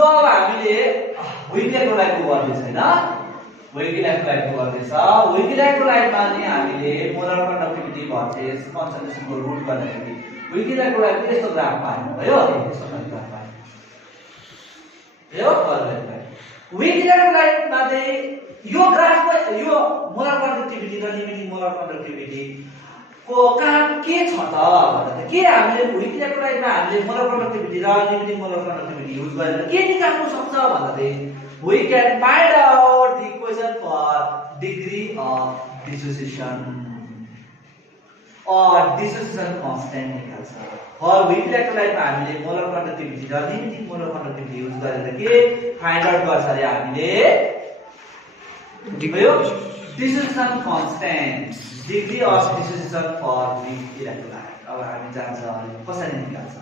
यो अब हामीले विक इलेक्ट्रोलाइटको गर्दै छैन विक इलेक्ट्रोलाइटको गर्दैछ विक इलेक्ट्रोलाइटमा नि हामीले मोलर कन्डक्टिभिटी भर्सेस कन्सन्ट्रेसनको रुट गर्दाखेरि विक इलेक्ट्रोलाइट यस्तो ग्राफ पाइनु भयो यस्तो ग्राफ पाइनु यो विक इलेक्ट्रोलाइटमा चाहिँ यो ग्राफमा यो मोलर कन्डक्टिभिटी र लिमिटिङ मोलर कन्डक्टिभिटी को काम के छ त भन्दा के हामीले विक इलेक्ट्रोलाइटमा हामीले मोलर कन्डक्टिभिटी र लिमिटिङ मोलर कन्डक्टिभिटी युज गरेर के निकाल्नु सक्छ भन्दा चाहिँ we can find out the equation for degree of dissociation or dissociation constant निकाल्छ for weak electrolyte मा हामीले मोलर कन्डक्टिभिटी र लिमिटिङ मोलर कन्डक्टिभिटी युज गरेर के फाइन्ड आउट गर्छ रे हामीले dissociation constant degree of dissociation for weak electrolyte अब हामी जान्छ कसरी निकाल्छ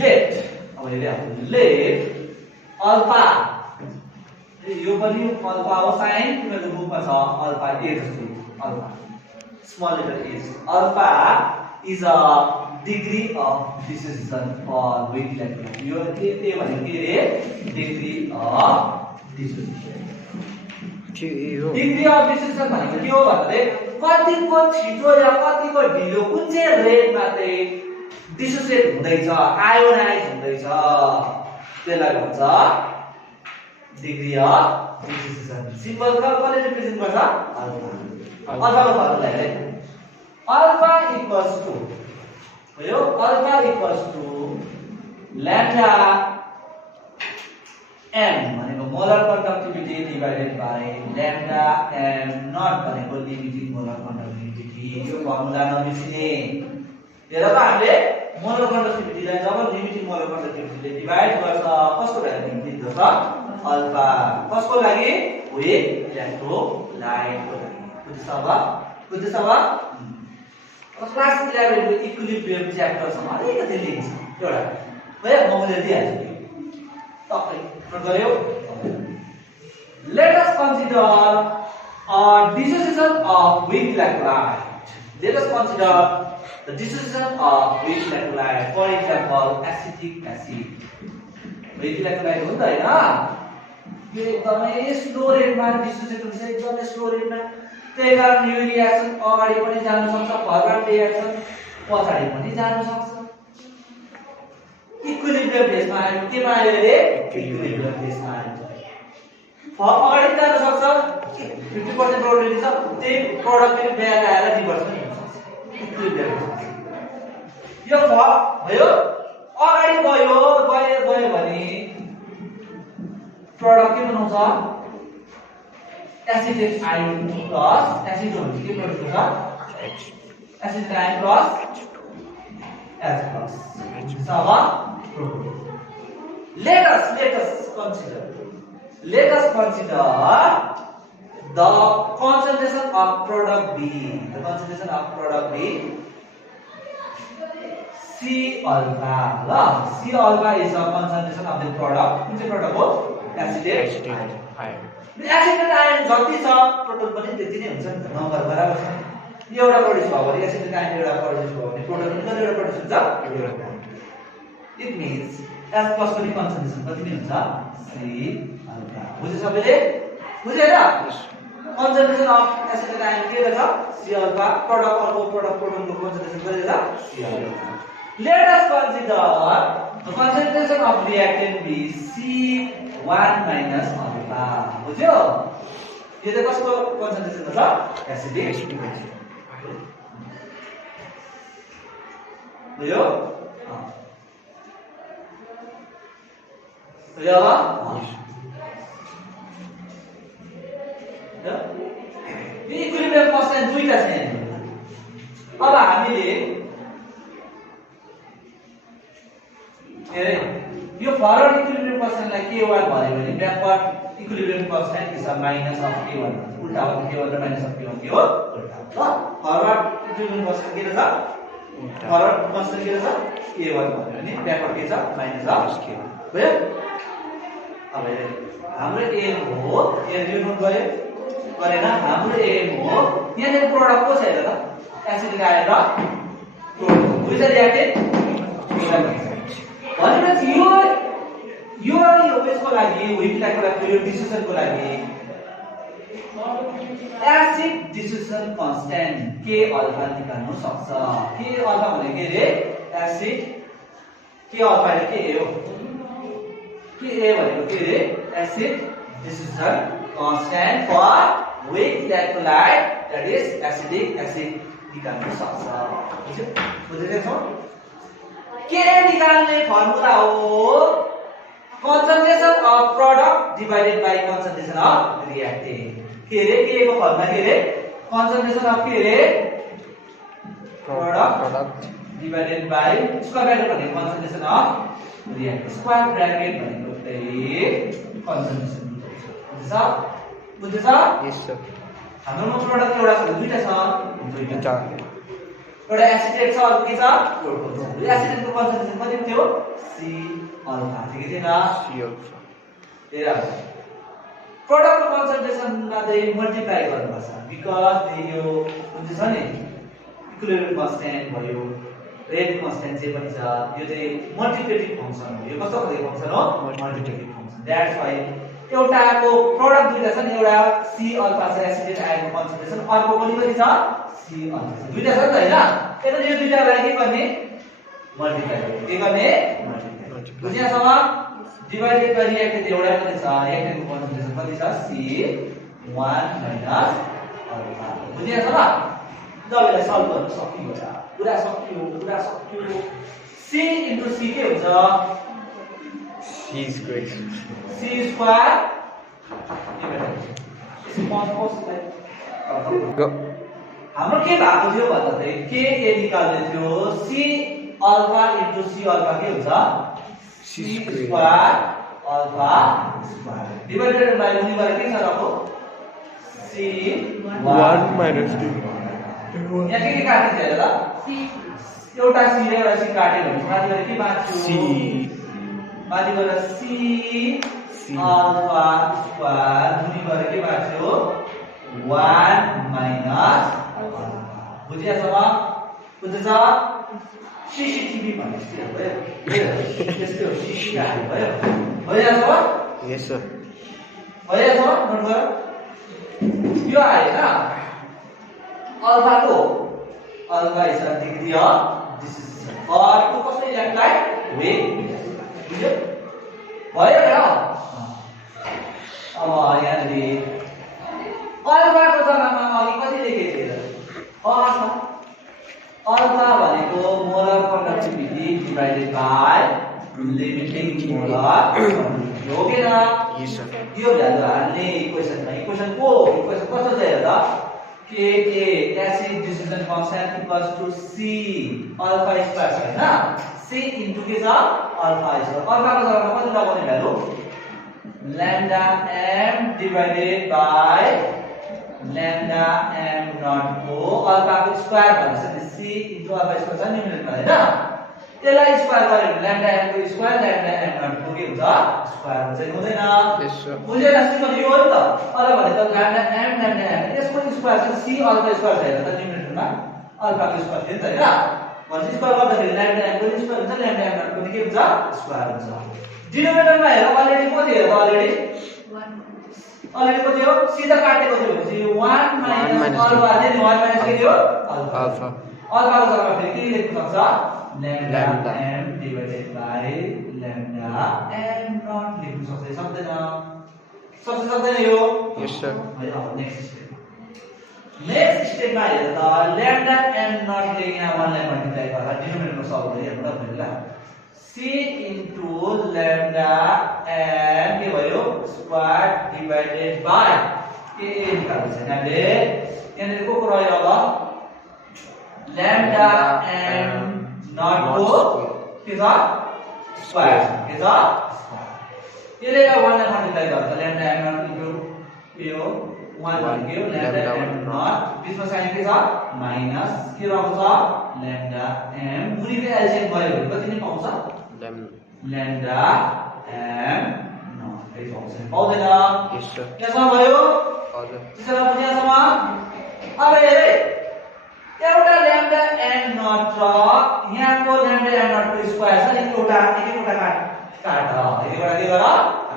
let अब let अल्फा यो पनि अल्फा हो साइन तिम्रो बुकमा छ अल्फा a जस्तो alpha small letter a alpha is a degree of dissociation for weak electrolyte यो के भनेको के रे degree of dissociation degree of dissociation भनेको के हो भन्दा कतिको छिटो या कतिको ढिलो कुन चाहिँ रेटमा चाहिँ डिसोसिएट हुँदैछ आयोनाइज हुँदैछ त्यसलाई भन्छ डिग्री अफ डिसोसिएसन सिम्बल कसले रिप्रेजेन्ट गर्छ अल्फा अल्फाको फर्मुला हेरे अल्फा इक्वल्स टु भयो alpha equals to lambda m भनेको molar conductivity divided by lambda m not भनेको लिमिटिङ मोलर कन्डक्टिभिटी यो फर्मुला नबिर्सिने हेर त हामीले मोलर कन्डक्टिभिटीलाई जब लिमिटिङ मोलर कन्डक्टिभिटीले डिवाइड गर्छ कसको भ्यालु दिन्छ अल्फा कसको लागि विक इलेक्ट्रोलाइटको लागि बुझ्छ अब क्लास 11 को इक्विलिब्रियम च्याप्टर सम्म अलिकति लिङ्क छ एउटा भयो म मैले दिइहाल्छु तपाईँ नोट गर्यो let us consider a dissociation of weak electrolyte let us consider the dissociation of weak electrolyte for example acetic acid weak electrolyte हुन्छ हैन यो एकदमै स्लो रेटमा डिसोसिएट हुन्छ एकदमै स्लो रेटमा त्यही कारण यो रिएक्सन अगाडि पनि जान सक्छ फरवर्ड रिएक्सन पछाडी पनि जान सक्छ इक्विलिब्रियम फेजमा आयो केमा आयो रे इक्विलिब्रियम फेजमा आयो अगाडि जान सक्छ 50% प्रोबेबिलिटी छ त्यही प्रोडक्ट पनि ब्याक आएर रिभर्स पनि हुन सक्छ इक्विलिब्रियम यो भयो अगाडि गयो भने प्रोडक्ट के बनाउँछ एसिटिक आयन प्लस एसिडोन के प्रोड्युस गर्छ acetic ion plus H plus Sava let us consider the concentration of product B C alpha is a concentration of the product which product हो acetate ion acetate ion जति छ total पनि त्यति नै हुन्छ नि त नम्बर बराबर छ एउटा प्रोड्युस भयो भने एसिटिक आयन एउटा प्रोड्युस भयो भने प्रोडक्ट पनि कतिवटा प्रोड्युस हुन्छ एउटा इट मीन्स S प्लस पनि कन्सन्ट्रेसन कति नै हुन्छ C अल्फा बुझ्यो सबैले बुझेन कन्सन्ट्रेसन अफ एसिटिक आयन के रहेछ C अल्फा प्रोडक्टको कन्सन्ट्रेसन कति रहेछ C alpha let us consider the concentration of reactant B C1 minus alpha बुझ्यो यो चाहिँ कसको कन्सन्ट्रेसन छ एसिटिक बुझ्यो इक्विलिब्रियम कन्स्टेन्ट दुईटा छ अब हामीले यो फरवर्ड इक्विलिब्रियम कन्स्टेन्टलाई k1 भन्यो भने backward equilibrium constant is a minus of k1 उल्टा हो k1 र माइनस अफ k1 के हो उल्टा ल फरवर्ड इक्विलिब्रियम कन्स्टेन्ट के रहेछ फरवर्ड कन्स्टेन्ट के रहेछ k1 भन्यो भने ब्याकवर्ड के छ माइनस अफ k1 भयो अब हाम्रो एम हो यो नोट गरे गरेन हाम्रो एम हो यहाँ चाहिँ प्रोडक्ट को छ हेर त एसिटिक आयन र प्रोडक्ट दुईटा रिएक्टेन्ट भनेपछि यो को लागि विकलाई कुरा यो डिसिजन को लागि एसिड डिसिजन कन्स्टेन्ट के अल्फा निकाल्नु सक्छ के अल्फा भनेको के रे एसिड के अल्फा के हो के ए भनेको के रे acid dissociation constant for weak electrolyte that is acidic acid निकाल्नु सक्छ बुझ्दै छौ के निकाल्ने फर्मुला हो concentration of product divided by concentration of reactant के रे के को फर्मुला के रे concentration of के रे product divided by square bracket भनेको concentration of reactant square bracket भनेको चाहिँ concentration बुझ्दै छ यस सर हाम्रोमा प्रोडक्ट एउटा छ दुईटा छ दुईटा एउटा एसिटेट छ अर्को के छ क्लोरोफोर्म छ यो एसिटेटको कन्सन्ट्रेसन कति थियो सी अल्फा ठिकै छ न सी अल्फा हेर प्रोडक्टको कन्सन्ट्रेसनमा चाहिँ मल्टिप्लाई गर्नुपर्छ बिकज यो जुन चाहिँ छ नि इक्विलिब्रियम कन्स्टेन्ट भयो रेट कन्स्टेन्ट जे पनि छ यो चाहिँ मल्टिप्लिकेटिभ फंक्सन हो यो कस्तो खालको फंक्सन हो मल्टिप्लिकेटिभ फंक्सन दैट्स व्हाई एउटाको प्रोडक्ट दुईटा छ नि एउटा सी अल्फा छ एसिटेट आयनको कन्सन्ट्रेसन अर्को पनि छ सी अल्फा दुईटा छ नि त हैन त्यसैले यो दुईटालाई के गर्ने मल्टिप्लाई के गर्ने मल्टिप्लाई बुझ्यासँग डिवाइडेड बाइ रिएक्टेन्ट एउटा पनि छ रिएक्टेन्टको कन्सन्ट्रेसन कति छ सी 1 माइनस अल्फा बुझ्यासँग दबाईलाई सल्भ गर्न सकियो पुरा सकियो सी इन्टु सी के हुन्छ सी स्क्वायर सी स्क्वायर हाम्रो के भएको थियो भन्दा चाहिँ के ए निकाल्ने थियो c alpha into c alpha के हुन्छ c square alpha square divided by उनीबाट के छ रको सी 1 माइनस डी यहाँ के काट्छ हेर ल सी एउटा सी र एउटा सी काट्यो भने माथिबाट के बाँच्यो सी माथिबाट सी अल्फा स्क्वायर उनीबाट के बाँच्यो 1 माइनस बुझ्यासँग बुझ्छ सीसीटीभी भन्ने भयो त्यस्तै हो सीसी काट्यो भयो भइहाल्छ यस सर भइहाल्छ नोट गर यो आएन अल्फाको alpha is a degree of dissociation और टु कसले इलेक्ट्रोलाइट वेट बुझ्यो भयो र अब यहाँले अल्फाको जग्गामा अघि कति लेखेको थियो अल्फा भनेको molar conductivity divided by limiting molar हो के न यस सर यो भ्यालु हाल्ने इक्वेसनमा इक्वेसन को इक्वेसन कस्तो छ हेर के a acid dissociation constant equals to C alpha square छ हैन सी इन्टु के छ अल्फा स्क्वायर अल्फाको जग्गामा कति लगाउने value lambda m divided by lambda m not को अल्फा को स्क्वायर भन्छ नि सी इन्टु अल्फा स्क्वायर छ न्युमेरिकल हैन त्यसलाई स्क्वायर गर्यो भने लैम्डा एम को स्क्वायर लैम्डा एम नॉट को के हुन्छ स्क्वायर हुन्छ हुँदैन यस सर बुझेन सिम्पल यो हो नि त अरे भने त लैम्डा एम यसको स्क्वायर छ सी अल्फा स्क्वायर छ हेर त न्युमेरिकलमा अल्फा को स्क्वायर थियो नि त हैन भनेपछि स्क्वायर गर्दाखेरि लैम्डा एम को स्क्वायर हुन्छ लैम्डा एम नॉट को के हुन्छ स्क्वायर हुन्छ डिनोमिनेटरमा हेर अलरेडी कति हेर अलरेडी 1 अलरेडी कति हो सीधा काटेको थियो भनेपछि 1 माइनस अल्फा चाहिँ 1 माइनस के थियो अल्फा अल्फाको जग्गामा फेरि के लेख्न सक्छ lambda m divided by lambda m not लेख्न सक्दैन सक्दैन यो यस सर अब नेक्स्ट स्टेपमा हेर त लैम्डा एम नॉट ले यहाँ 1 लाई मल्टिप्लाई गर्दा डिनोमिनेटरमा सल्भ गरे हेर्नु त मैले ल c into lambda m के भयो स्क्वायर डिवाइडेड बाइ के निकाल्नु छ हामीले यहाँनिर को रह्यो अब lambda m नॉट को के छ स्क्वायर के छ यसले 1 लाई मल्टिप्लाई गर्दा lambda m नॉट इन्टु यो 1 भन्यो lambda m नॉट बीचमा साइन के छ माइनस के रहेको छ lambda m मुनिको एलसीएम गयो भने कति नि पाउँछ lambda m नॉट यो फंक्सन पाउँदैन यस सर केसँग भयो हजुर त्यसैले पनि यहाँसम्म अब हेरे एउटा lambda m नॉट र यहाँको lambda m नॉट को स्क्वायर छ नि एउटा काट एकैवटा के गर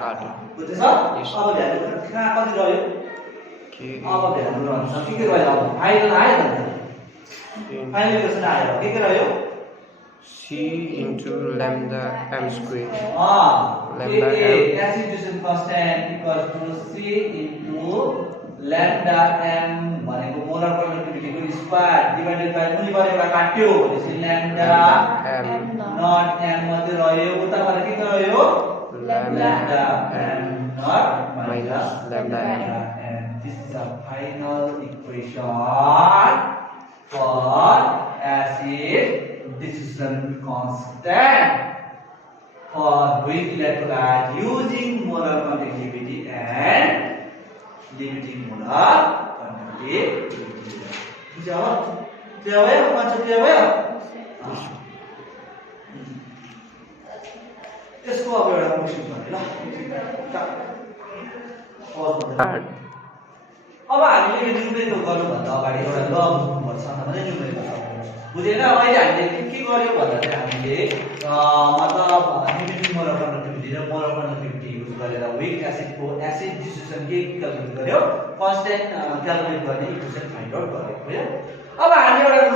8 बुझ्दैछ? Yes. अब भ्यालु कहाँ कति रह्यो? के अब भ्यालु रहन्छ के रह्यो अब फाइनल आयो नि त फाइनल क्वेशन आयो के रह्यो? c into lambda m square lambda Lambda m acceleration constant equals to c into lambda m भनेको मोलर कन्डक्टिभिटी को स्क्वायर डिवाइडेड बाइ मुनि गरेको काट्यो भनेपछि lambda m नट m मात्रै रह्यो उता भने के रह्यो? lambda m not minus lambda m. This is a final equation for acid diffusion constant for weak electrolyte using molar conductivity and limiting molar conductivity. बुझ्यो? क्लियर भयो? कन्सेप्ट क्लियर भयो? यसको अब एउटा क्वेशन गर्ने ल पज गर्नु अब हामीले यो न्युमेरिकल गर्नुभन्दा अगाडि एउटा ल बुझ्नुपर्छ भने न्युमेरिकल बुझेन अहिले हामीले के गर्यो भन्दा चाहिँ हामीले मतलब युनिटी मोलर कन्डक्टिभिटी र मोलर कन्डक्टिभिटी युज गरेर विक एसिडको एसिड डिफ्युजन के क्याल्कुलेट गर्यो कन्स्टेन्ट क्याल्कुलेट गर्ने इक्वेसन फाइन्ड आउट गर्यो भयो अब हामी एउटा ल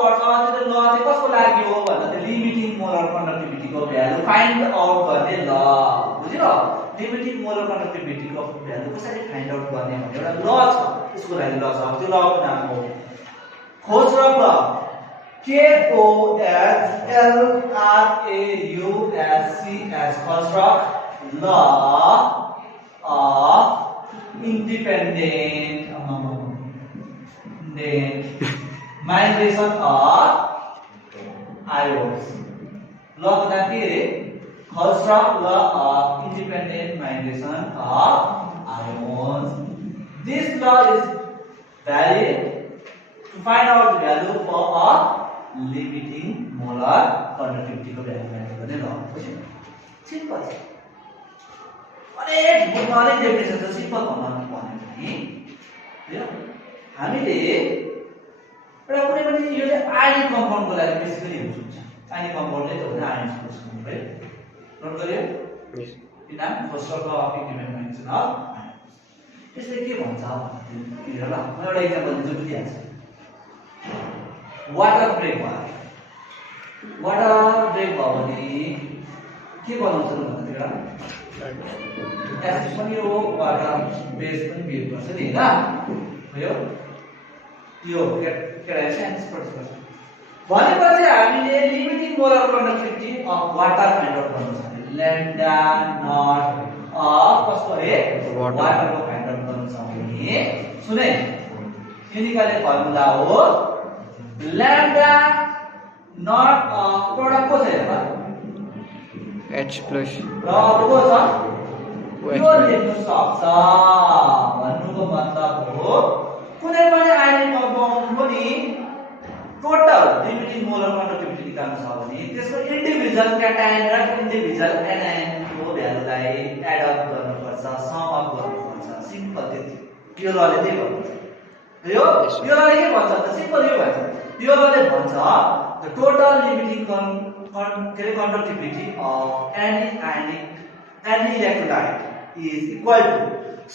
पढ्छ त्यो ल चाहिँ कसको लागि हो भन्दा चाहिँ लिमिटिङ मोलर कन्डक्टिभिटीको भ्यालु फाइन्ड आउट गर्ने ल बुझ्यो लिमिटिङ मोलर कन्डक्टिभिटीको भ्यालु कसरी फाइन्ड आउट गर्ने भन्ने एउटा ल छ त्यसको लागि ल छ त्यो लको नाम हो खोजरफ KOSLRAUSCS Khorsraf law of independent migration of ions. Law का नाम क्या है? Khorsraf law of independent migration of ions. This law is valid to find out the value for a limiting molar conductivity को value फाइन्ड गर्ने ल बुझ्यो simple छ अनेक बुकमा अनेक डेफिनेसन छ सिम्पल भन्नु भने नि हैन हामीले एउटा कुनै पनि यो चाहिँ आयनिक कम्पाउन्डको लागि बेसिकली युज हुन्छ आयनिक कम्पाउन्डले त हुन्छ आयन सोल्युसन है नोट गर्यो यस यो नाम खोजरफ अफ इन्डिपेन्डेन्ट माइग्रेसन अफ त्यसले के भन्छ भन्दाखेरि हेर ल म एउटा एक्जाम्पल दिन्छु बुझिहाल्छ वाटर ब्रेक भयो भने के बनाउँछ भन्दाखेरि एसिड पनि हो वाटर बेस पनि बिहेभ गर्छ नि हैन भयो यो केटा साइन्स पढ्छ भनेपछि हामीले limiting molar conductivity of water find out गर्नु छ लैम्डा नट अफ कसको है वाटर को फाइन्ड आउट गर्नु छ भने सुने यो निकाल्ने फर्मुला हो lambda not product को छ हेर्नु H plus र अब को छ यो लेख्नु सक्छ भन्नुको मतलब हो कुनै पनि आयनिक कम्पाउन्ड पनि टोटल लिमिटिङ मोलर कन्डक्टिभिटी निकाल्नु छ भने त्यसको इन्डिभिजुअल क्याटायन र इन्डिभिजुअल एनायन को भ्यालुलाई एड अप गर्नुपर्छ सम अप गर्नुपर्छ सिम्पल त्यति यो लले त्यही भन्छ यो लले के भन्छ त सिम्पल यो भन्छ यो लले भन्छ the total limiting conductivity of any electrolyte is equal to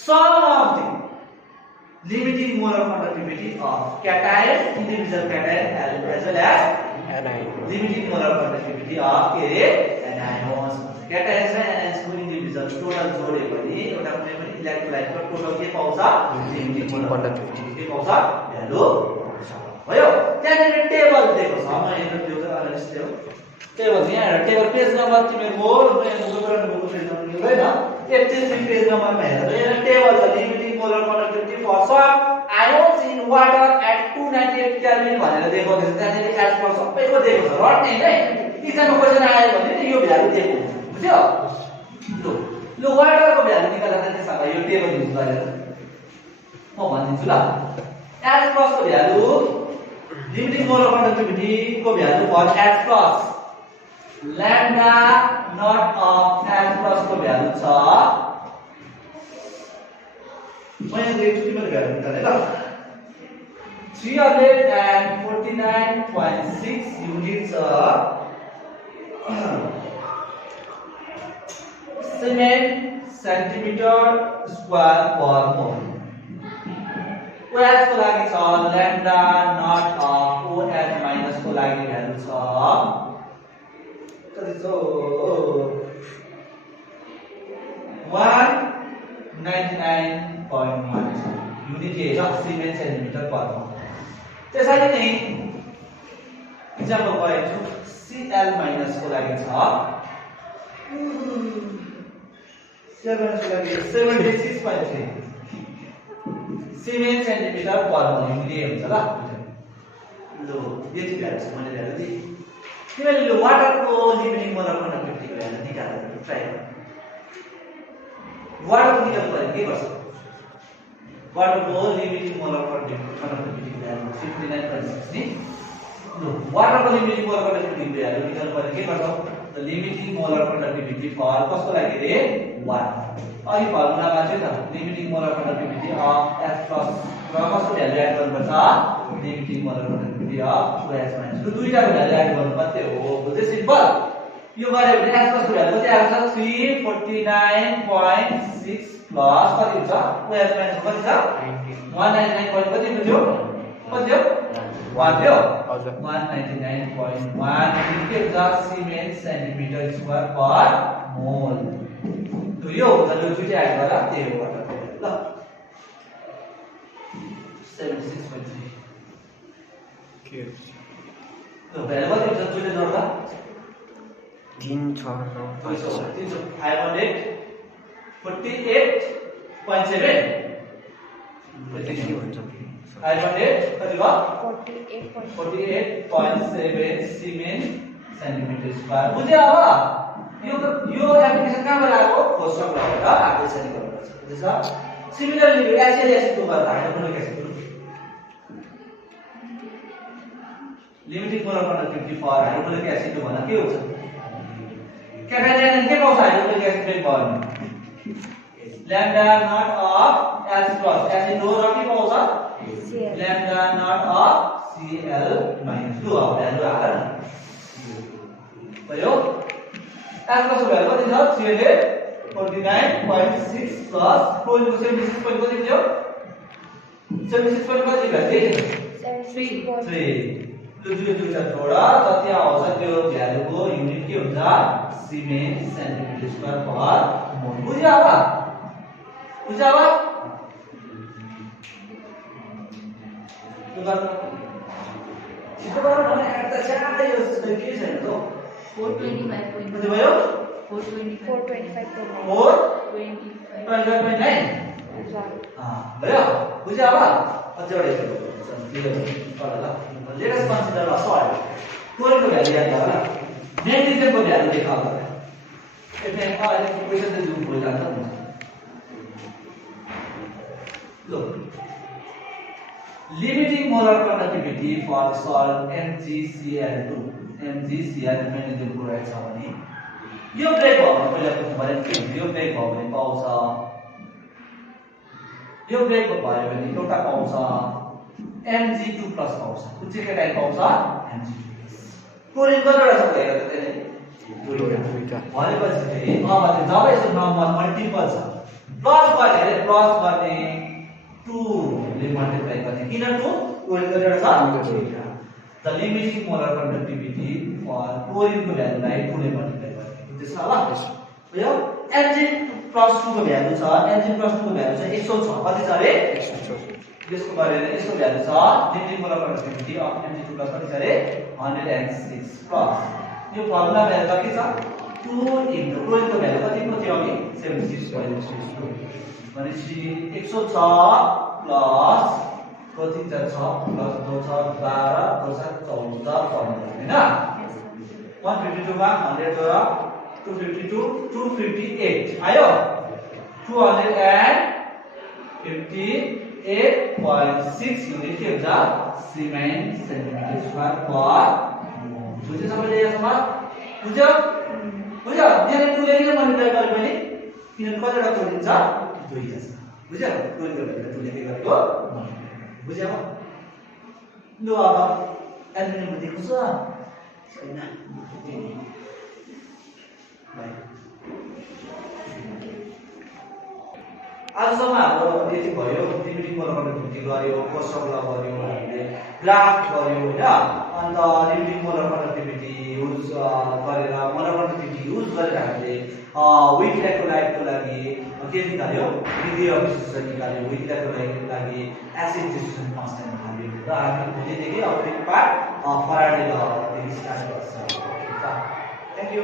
sum of the limiting molar conductivity of cation individual cation as well as anion limiting molar conductivity of anions cations र anions को individual total जोड्यो भने एउटा कुनै पनि electrolyte को total के पाउँछ लिमिटिङ conductivity के पाउँछ भ्यालु भयो त्यहाँनिर टेबल दिएको छ म यो त्यो एनालिसिस दियो टेबल यहाँ टेबल पेज नम्बर तिमीहरुको गुगलको पेज नम्बर हुँदैन 33 पेज नम्बरमा हेर्दा यहाँ टेबल छ limiting molar conductivity for some ions in water at 298 kelvin भनेर दिएको छ त्यहाँनिर एज पर सबैको दिएको छ रट्ने है इक्जाममा क्वेशन आयो भने नि यो भ्यालु दिएको हुन्छ बुझ्यो ल वाटरको भ्यालु निकाल्दा त्यसमा भयो यो टेबल युज गरेर म भनिदिन्छु ल एज प्लस को भ्यालु लिमिटिङ मोलर कन्डक्टिभिटी को value for H plus lambda not of H plus को भ्यालु छ मैले लेख्छु तिम्रो भ्यालु निकाले ल 349.6 युनिट्स सेन्टिमिटर स्क्वायर पर मोल OH को लागि छ lambda not of OH minus को लागि भ्यालु छ कति छ 199.1 युनिट हे छ सिमेन्स सेन्टिमिटर पर मोल त्यसैले नै एक्जाम्पल गरेको छु Cl माइनस को लागि छ 76.3 सिमेन्स सेन्टिमिटर पर मोल युनिट हुन्छ ल लो यति भ्यालु छ मैले भ्यालु दिए तिमीले यो वाटरको लिमिटिङ मोलर कन्डक्टिभिटी को भ्यालु निकालेर ट्राई गर वाटर निकाल्नु पर्यो के गर्छ वाटरको लिमिटिङ मोलर कन्डक्टिभिटी को भ्यालु 59.6 नि लो वाटरको लिमिटिङ मोलर कन्डक्टिभिटी भ्यालु निकाल्नु पर्यो के गर्छौ the limiting molar conductivity for कसको लागि रे वाटर अनि फर्मुलामा चाहिँ त limiting molar conductivity of H plus र कसको भ्यालु एड गर्नुपर्छ limiting molar conductivity of OH minus यो दुईटाको भ्यालु एड गर्नु मात्रै हो बुझ्दै सिम्पल यो गरे भने H प्लस को भ्यालु कति आउँछ 349.6 प्लस कति हुन्छ OH माइनस कति छ 199. कति बुझ्यो कति हो 1 थियो हजुर 199.1 के हुन्छ सिमेन्स सेन्टिमिटर स्क्वायर पर मोल तो यो हुन्छ यो दुईटा एड गर्दा त्यही हो ल 76.3 के तो भ्यालु कति हुन्छ दुईटा जोड्दा 548.7 के हुन्छ 500 कति भयो 48.7 सिमेन्स सेन्टिमिटर स्क्वायर बुझ्यो अब यो एप्लिकेसन कहाँबाट आएको खोज्नबाट आएको छ नि गर्नुपर्छ बुझ्छ सिमिलरली एसिड एसिडको गर्दा hydrochloric acid limiting molar conductivity for hydrochloric acid भन्दा के हुन्छ क्याटायन के पाउँछ हाइड्रोक्लोरिक एसिड ब्रेक भयो भने lambda not of H plus acid हो र के पाउँछ lambda not of Cl minus 2 अब भ्यालु हाल भयो H प्लस को भ्यालु कति छ 349.6 प्लस क्लोरिन को 76 कति थियो 76 कति भ्यालु 3 त्यो दुईटा जोडा जति आउँछ त्यो भ्यालुको युनिट के हुन्छ सिमेन्स सेन्टिमिटर स्क्वायर पर मोल बुझ्यो अब छिटो गर भने एट द ज्यादै यो के छैन त 425 कति भयो 425.9 भयो बुझ्यो अब अझै एउटा let us consider a solid chlorine को भ्यालु याद गर म्याग्नेशियम को भ्यालु देखा गर यसले इक्वेसन चाहिँ जुन भइ जान्छ लो limiting molar conductivity for salt MgCl2 magnesium chloride छ भने यो ब्रेक भयो भने पहिला बुझ्नु पर्यो के हुन्छ यो ब्रेक भयो भने पाउँछ यो ब्रेक भयो भने एउटा पाउँछ Mg2 प्लस पाउँछ कुन चाहिँ केटाइ पाउँछ Mg2 क्लोरिन कतिवटा छ हेर त त्यसले दुईटा भनेपछि फेरि अब चाहिँ जब यसको नम्बर मल्टिपल छ प्लस गर्ने 2 ले मल्टिप्लाई गर्ने किन 2 क्लोरिन कतिवटा छ the limiting molar conductivity for chlorine को भ्यालुलाई 2 ले मल्टिप्लाई गर्ने त्यसो ल यो Mg प्लस 2 को भ्यालु छ Mg प्लस 2 को भ्यालु छ 106 कति छ रे 106 यसको गरेर यसको भ्यालु छ limiting molar conductivity of Mg2 plus कति छ रे 106 प्लस यो फर्मुला भ्यालु के छ 2 इन्टु क्लोरिन को भ्यालु कति को थियो अघि 76.6 भनेपछि 106 प्लस कति छ 6 प्लस 2 छ 12 2 छ 14 हैन 152 मा 100 द्वारा 252 258 आयो 258.6 युनिट के हुन्छ सिमेन्स सेन्टिमिटर स्क्वायर पर बुझ्यो सबैले यसमा बुझ्यो यहाँ 2 ले मल्टिप्लाई गरे पनि किन कतिवटा क्लोरिन छ 2 छ बुझ्यो क्लोरिन को भ्यालु 2 ले के गरेको बुझ्यो ल अब एल्युमिनियम देखो छ छैन बाइ आजसम्म हाम्रो यति भयो लिमिटिङ मोलर कन्डक्टिभिटी गर्यो कोर्स ल गर्यो हामीले ग्राफ गर्यो हैन अन्त लिमिटिङ मोलर कन्डक्टिभिटी युज गरेर मोलर कन्डक्टिभिटी युज गरेर हामीले विक इलेक्ट्रोलाइटको लागि के निकाल्यो डिग्री अफ डिस्ट्रिब्युसन निकाल्यो विक इलेक्ट्रोलाइटको लागि एसिड डिस्ट्रिब्युसन कन्स्टेन्ट निकाल्यो र हामी भोलिदेखि अब एक पार्ट फराडले ल देखि स्टार्ट गर्छ थ्यांक यू